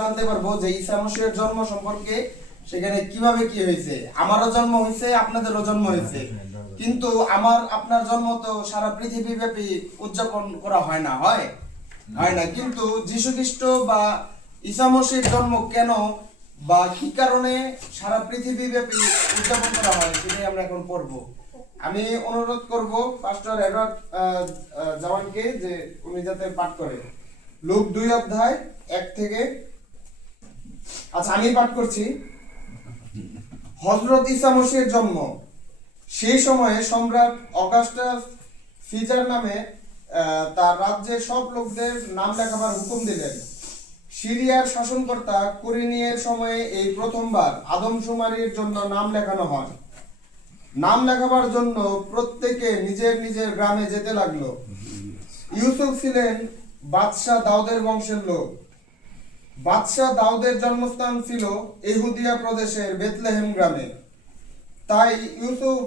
জানতে পারবো যে ঈসা মসিহের জন্ম সম্পর্কে সেখানে কিভাবে কি হয়েছে। আমারও জন্ম হয়েছে, আপনাদেরও জন্ম হয়েছে, কিন্তু আমার আপনার জন্ম তো সারা পৃথিবী ব্যাপী উদযাপন করা হয় না, হয় না। কিন্তু যীশু খ্রিস্ট বা ঈসা মসিহের জন্ম কেন বা কি কারণে সারা পৃথিবী ব্যাপী উদযাপন করা হয় সেটাই আমরা এখন পড়বো। আমি অনুরোধ করব পাস্টর এডওয়ার্ড জাওয়ানকে যে উনি যাতে পাঠ করে লুক 2 অধ্যায় 1 থেকে। আচ্ছা, আমি পাঠ করছি। হযরত ঈসা মসিহের জন্ম। সেই সময়ে সম্রাট অগাস্টাস সিজার নামে তার রাজ্যে সব লোকদের নাম লেখাবার হুকুম দিলেন। সিরিয়ার শাসনকর্তা কুরিনিয়ের সময়ে এই প্রথমবার আদমশুমারির জন্য নাম লেখানো হয়। নাম লেখাবার জন্য প্রত্যেকে নিজের নিজের গ্রামে যেতে লাগলো। ইউসুফ ছিলেন বাদশাহ দাউদের বংশের লোক। বাদশাহ দাউদের জন্মস্থান ছিল ইহুদিয়া প্রদেশের বেথলেহেম গ্রামে। তাই ইউসুফ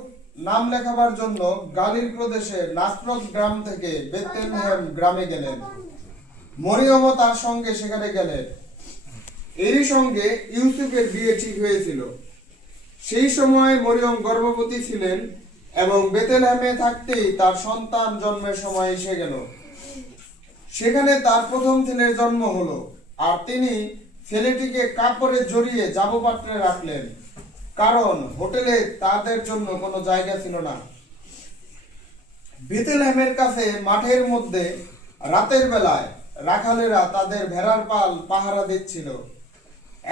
নাম লেখাবার জন্য গালিল প্রদেশের নাসরত গ্রাম থেকে বেথলেহেম গ্রামে গেলেন। মরিয়মও তার সঙ্গে সেখানে গেলেন। এরই সঙ্গে ইউসুফের বিয়ে ঠিক হয়েছিল। সেই সময় মরিয়ম গর্ভবতী ছিলেন এবং বেথলেহেমে থাকতেই তার সন্তান জন্মের সময় এসে গেল। সেখানে তার প্রথম ছেলের জন্ম হলো, আর তিনি ছেলেটিকে কাপড়ে জড়িয়ে জাবপাত্রে রাখলেন, কারণ হোটেলে তাদের জন্য কোনো জায়গা ছিল না। বেথলেহেমের কাছে মাঠের মধ্যে রাতের বেলায় রাখালেরা তাদের ভেড়ার পাল পাহারা দিচ্ছিল।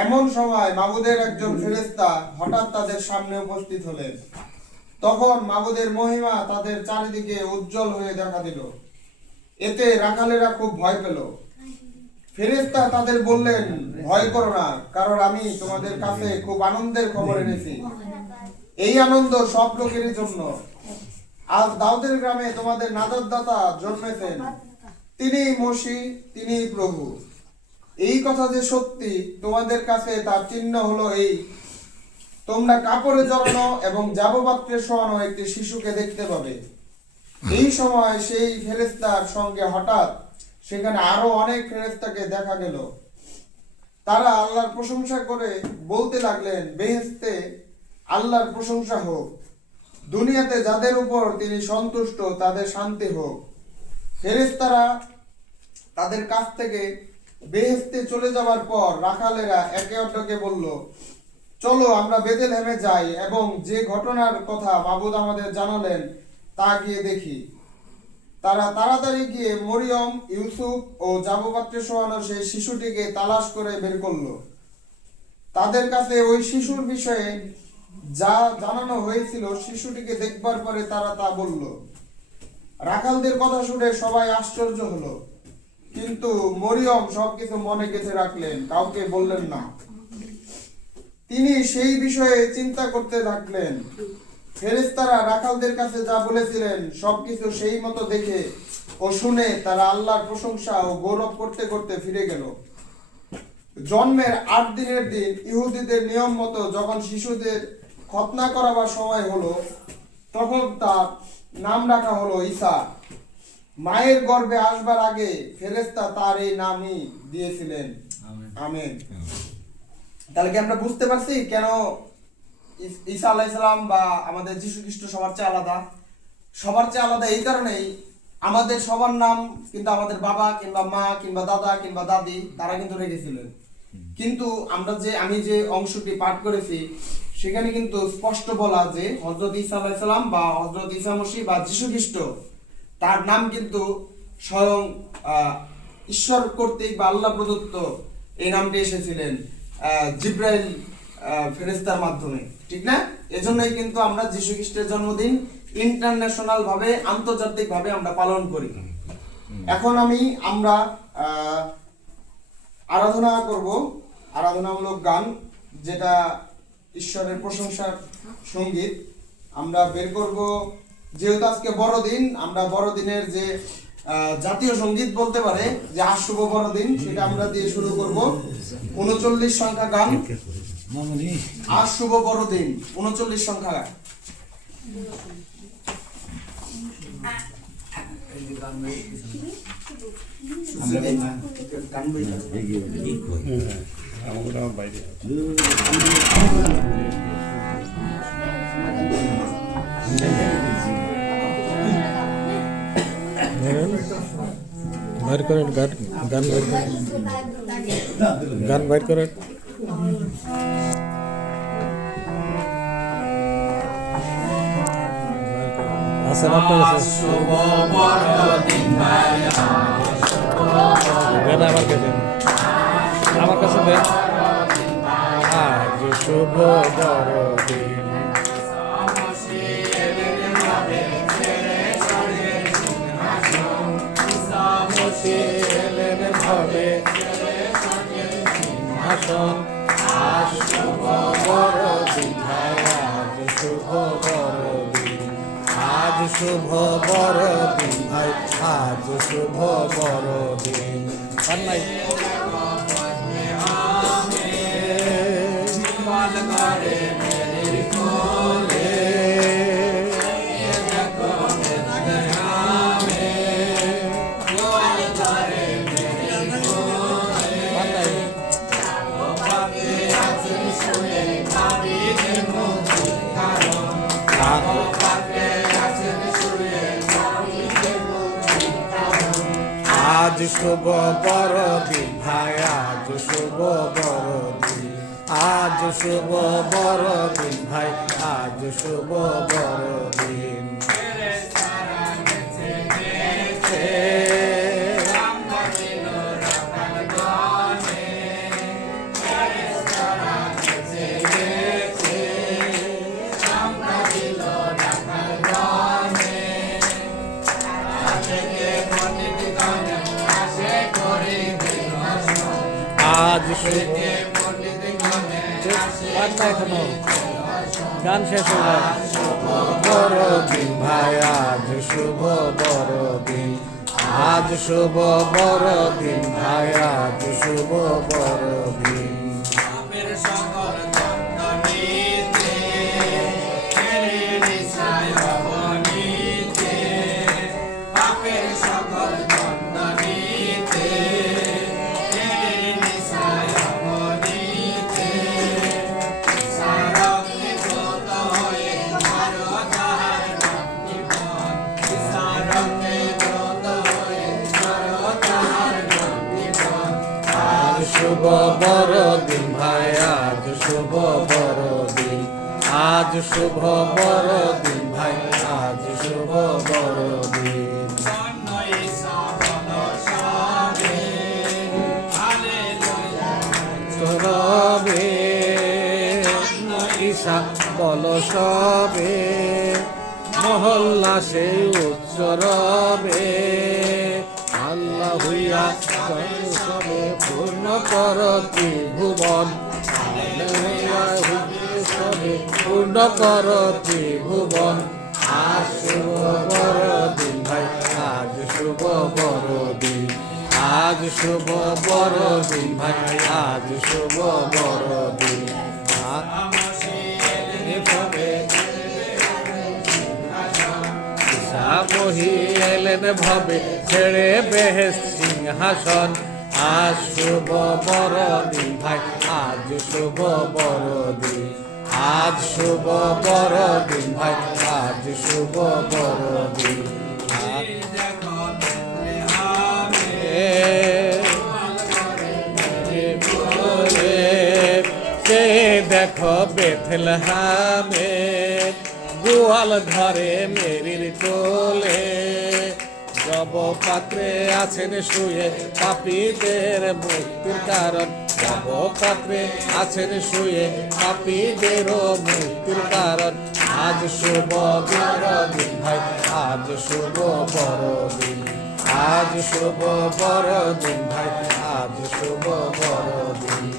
এমন সময় মাবুদের একজন ফেরেশতা হঠাৎ তাদের সামনে উপস্থিত হলেন। তখন মাবুদের মহিমা তাদের চারিদিকে উজ্জ্বল হয়ে দেখা দিল। এতে রাখালেরা খুব ভয় পেল। ফেরেশতা তাদের বললেন, ভয় করো না, কারণ আমি তোমাদের কাছে খুব আনন্দের খবর এনেছি। এই আনন্দ সব লোকেরই জন্য। আজ দাউদের গ্রামে তোমাদের নাজাতদাতা জন্মেছেন। তিনিই মসিহ, তিনিই প্রভু। এই কথা যে সত্যি, তোমাদের কাছে তার চিহ্ন হলো এই, তোমরা কাপড়ে জড়ানো এবং জাবপাত্রে শোয়ানো একটি শিশুকে দেখতে পাবে। এই সময় সেই ফেরেশতার সঙ্গে হঠাৎ সেখানে আরো অনেক ফেরেশতাকে দেখা গেল। তারা আল্লাহর প্রশংসা করে বলতে লাগলেন, বেহেশতে আল্লাহর প্রশংসা হোক, দুনিয়াতে যাদের উপর তিনি সন্তুষ্ট তাদের শান্তি হোক। ফেরেশতারা তাদের কাছ থেকে বেহেশতে চলে যাওয়ার পর রাখালেরা একে অপরকে বলল, চলো আমরা বেথলেহেমে যাই এবং যে ঘটনার কথা মাবুদ আমাদের জানালেন তা গিয়ে দেখি। তারা তাড়াতাড়ি গিয়ে মরিয়ম, ইউসুফ ও জাবপাত্রে শোয়ানো সেই শিশুটিকে তালাশ করে বের করলো। তাদের কাছে ওই শিশুর বিষয়ে যা জানানো হয়েছিল শিশুটিকে দেখবার পরে তারা তা বলল। রাখালদের কথা শুনে সবাই আশ্চর্য হলো, কিন্তু মরিয়ম সবকিছু মনে গেঁথে রাখলেন, কাউকে বললেন না। তিনি সেই বিষয়ে চিন্তা করতে থাকলেন। ফেরেশতারা রাখালদের কাছে যা বলেছিলেন সবকিছু সেই মতো দেখে ও শুনে তারা আল্লাহর প্রশংসা ও গৌরব করতে করতে ফিরে গেল। জন্মের 8 দিনের দিন ইহুদিদের নিয়ম মতো যখন শিশুদের খতনা করাবার সময় হলো, তখন তার নাম রাখা হলো ঈসা। মায়ের গর্ভে আসবার আগে ফেরেশতা তার এই নামই দিয়েছিলেন। আমেন। তাহলে কি আমরা বুঝতে পারছি কেন ঈসা আলাইহিস সালাম বা আমাদের যীশু খ্রিস্ট সবার চেয়ে আলাদা? সবার চেয়ে আলাদা এই কারণেই, আমাদের সবার নাম কিন্তু আমাদের বাবা কিংবা মা কিংবা দাদা কিংবা দাদি তারা কিন্তু রেখেছিলেন। কিন্তু আমি যে অংশটি পাঠ করেছি সেখানে কিন্তু স্পষ্ট বলা যে হযরত ঈসা আলাইহিস সালাম বা হযরত ঈসা মসিহ বা যীশু খ্রিস্ট, তার নাম কিন্তু স্বয়ং ঈশ্বর কর্তৃক বা আল্লাহ প্রদত্ত এই নামটি এসেছিলেন জিব্রাইল ফেরেশতার মাধ্যমে, ঠিক না? এজন্যই কিন্তু আমরা যীশু খ্রিস্টের জন্মদিন ইন্টারন্যাশনাল ভাবে, আন্তর্জাতিক ভাবে আমরা পালন করি। এখন আমরা আরাধনা করব, আরাধনামূলক গান, যেটা ঈশ্বরের প্রশংসার সঙ্গীত আমরা বের করব। যেহেতু আজকে বড়দিন, আমরা বড়দিনের যে জাতীয় সঙ্গীত বলতে পারে যে আজ শুভ বড়দিন, সেটা আমরা দিয়ে শুরু করব। 39 সংখ্যা গান, আজ শুভ বড়দিন, 39 সংখ্যা গান। বাইর করেন গান বাইর করেন, গান বাইর করেন। আছেন আপনার কাছে গান? আমার কাছে দেন। আজ শুভ বড়দিন, এলেন ভবে সিংহাসন। আজ শুভ বড়দিন ভাই, আজ শুভ বড়দিন, আজ শুভ বড়দিন ভাই, আজ শুভ বড়দিন। আর নাই আজ শুভ বড়দিন ভাই, আজ শুভ বড়দিন, আজ শুভ বড়দিন ভাই, আজ শুভ বড়দিন। আজ শুভ এখনো গান শেষ হলো। বড়দিন ভাই, আজ শুভ বড়দিন, আজ শুভ বড়দিন ভাই, আজ শুভ বড়দিন। শুভ বড়দিন ভাই, আজ শুভ বড়দিন, আজ শুভ বড়দিন ভাই, আজ শুভ বড়দিন। রবে ঈশা বল সবে, মহল্লা সেই উচ্চ রবে। আল্লাহ হইয়া সবে পূর্ণ কর ত্রিভুবন, সবে পূর্ণ কর ত্রিভুবন। আজ শুভ বড়দিন ভাই, আজ শুভ বড়দিন, আজ শুভ বড়দিন ভাই, আজ শুভ বড়দিন। মহি এলেন ভবে ছেড়ে বেহেশত সিংহাসন। আজ শুভ বড়দিন ভাই, আজ শুভ বড়দিন, আজ শুভ বড়দিন ভাই, আজ শুভ বড়দিন। সে দেখো বেথলেহামে, গোয়াল ঘরে মেরির কোলে। জব পাত্রে আছেন শুয়ে পাপীদের মুক্তির কারণ, জব পাত্রে আছেন শুয়ে পাপীদের মুক্তির কারণ। আজ শুভ বড়দিন ভাই, আজ শুভ বড়দিন, আজ শুভ বড়দিন ভাই, আজ শুভ বড়দিন।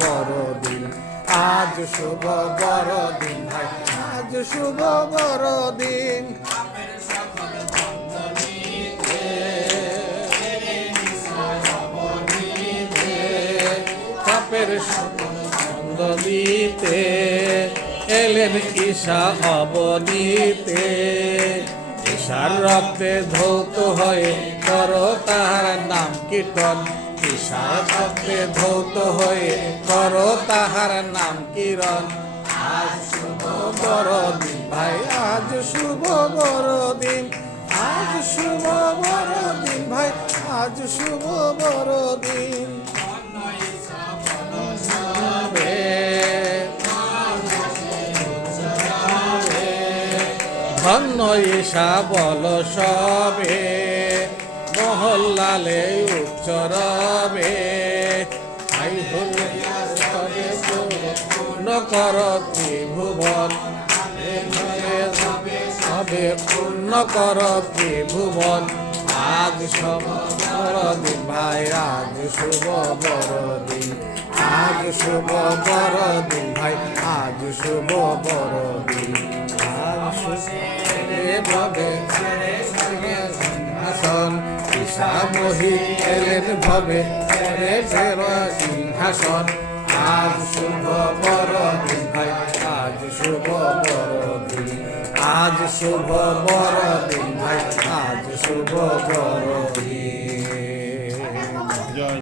বড়দিন, আজ শুভ বড়দিন ভাই, আজ শুভ বড়দিন। পাপের ছন্দ দিতে এলেন ঈশা অবনীতে, ঈশার রক্তে ধৌত হয়ে করো তাহার নাম কীর্তন, ঈশার রক্তে ধৌত হয়ে করো তাহার নাম কীর্তন। আজ শুভ বড়দিন ভাই, আজ শুভ বড়দিন, আজ শুভ বড়দিন ভাই, আজ শুভ বড়দিন। ধন্য ঈশা বল সবে, মহল্লালে উচ্চরবে, আই হলে সবে পূর্ণ কর ত্রিভুবন, সবে পূর্ণ কর ত্রিভুবন। আজ শুভ বড়দিন ভাই, আজ শুভ বড়দিন, আজ শুভ বড়দিন ভাই, আজ শুভ বড়দিন। ভবে সিংহাসন, ঈশা মহি এলেন ভবে সিংহাসন। আজ শুভ বড়দিন ভাই, আজ শুভ বড়দিন, আজ শুভ বড়দিন ভাই, আজ শুভ বড়দিন।